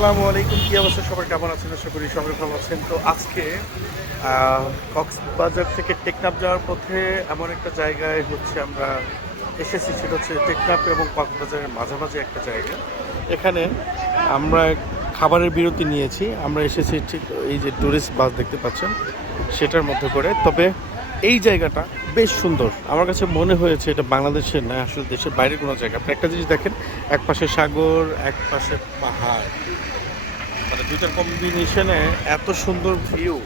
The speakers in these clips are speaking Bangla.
আসসালামু আলাইকুম। কি অবস্থা সবার, কেমন আছেন? আশা করি সবাই ভালো আছেন। তো আজকে কক্সবাজার থেকে টেকনাফ যাওয়ার পথে এমন একটা জায়গায় আমরা এসেছি, সেটা হচ্ছে টেকনাফ এবং কক্সবাজারের মাঝামাঝি একটা জায়গা। এখানে আমরা খাবারের বিরতি নিয়েছি। আমরা এসেছি ঠিক এই যে ট্যুরিস্ট বাস দেখতে পাচ্ছেন সেটার মধ্যে করে। তবে এই জায়গাটা বেশ সুন্দর, আমার কাছে মনে হয়েছে এটা বাংলাদেশের না, আসলে দেশের বাইরের কোনো জায়গা। আপনি একটা জিনিস দেখেন, এক পাশে সাগর, এক পাশে পাহাড়, মানে দুইটার কম্বিনেশনে এত সুন্দর ভিউ।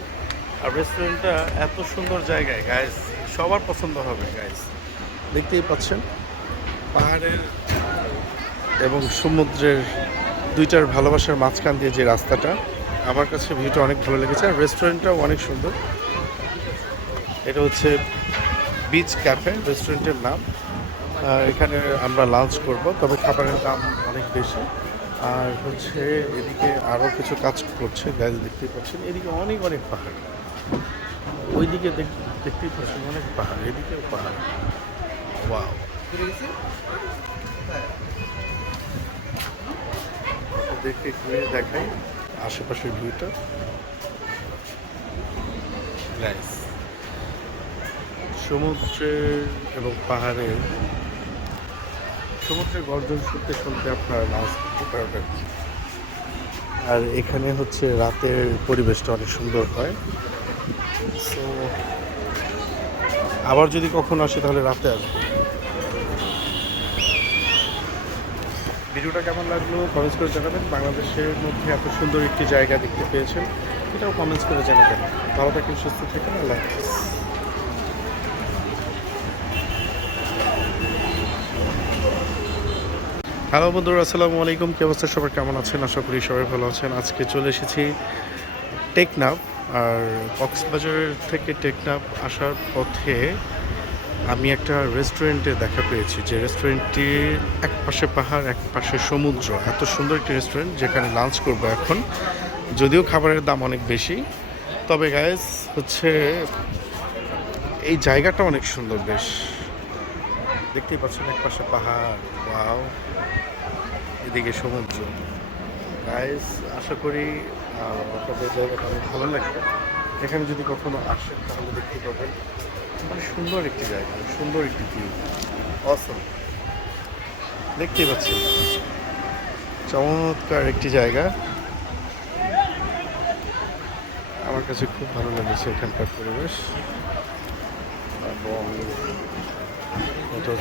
আর রেস্টুরেন্টটা এত সুন্দর জায়গায় গাইস, সবার পছন্দ হবে গাইস। দেখতেই পাচ্ছেন পাহাড়ের এবং সমুদ্রের দুইটার ভালোবাসার মাঝখান দিয়ে যে রাস্তাটা, আমার কাছে ভিউটা অনেক ভালো লেগেছে। আর রেস্টুরেন্টটাও অনেক সুন্দর। এটা হচ্ছে বিচ ক্যাফে রেস্টুরেন্টের নাম। এখানে আমরা লাঞ্চ করব, তবে খাবারের দাম অনেক বেশি। আর এদিকে আরও কিছু কাজ করছে গাইজ, দেখতেই পাচ্ছেন। এদিকে অনেক অনেক পাহাড়, ওইদিকে দেখতেই পাচ্ছেন অনেক পাহাড়, এদিকেও পাহাড়। ওয়াও, দেখে ঘুরে দেখাই আশেপাশের ভিউটা। নাইস। সমুদ্রের এবং পাহাড়ের গর্জন শুনতে শুনতে আপনারা নাচ করতে পারবেন। আর এখানে রাতের পরিবেশটা অনেক সুন্দর হয়। সো আবার যদি কখনো আসে তাহলে রাতে আসবো। ভিডিওটা কেমন লাগলো কমেন্টস করে জানাবেন। বাংলাদেশের মধ্যে এত সুন্দর একটি জায়গা দেখতে পেয়েছেন, এটাও কমেন্টস করে জানাবেন। ভালো থাকেন, সুস্থ থাকেন, আল্লাহ হাফেজ। হ্যালো বন্ধুরা, আসসালামু আলাইকুম। কি অবস্থা সবার, কেমন আছেন? আশা করি সবাই ভালো আছেন। আজকে চলে এসেছি টেকনাফ। আর কক্সবাজার থেকে টেকনাফ আসার পথে আমি একটা রেস্টুরেন্টে দেখা পেয়েছি, যে রেস্টুরেন্টটি এক পাশে পাহাড়, এক পাশে সমুদ্র। এত সুন্দর একটি রেস্টুরেন্ট, যেখানে লাঞ্চ করবো এখন। যদিও খাবারের দাম অনেক বেশি, তবে গাইস এই জায়গাটা অনেক সুন্দর। বেশ দেখতেই পাচ্ছেন, এক পাশে পাহাড়, ওয়াও, এদিকে সমুদ্র। গাইস আশা করি আপনাদের জায়গাটা অনেক ভালো লাগবে। এখানে যদি কখনো আসেন তাহলে দেখতে পাবেন, মানে সুন্দর একটি জায়গা, সুন্দর একটি ভিউ, অসম। দেখতেই পাচ্ছেন চমৎকার একটি জায়গা। আমার কাছে খুব ভালো লেগেছে এখানকার পরিবেশ। এবং এটা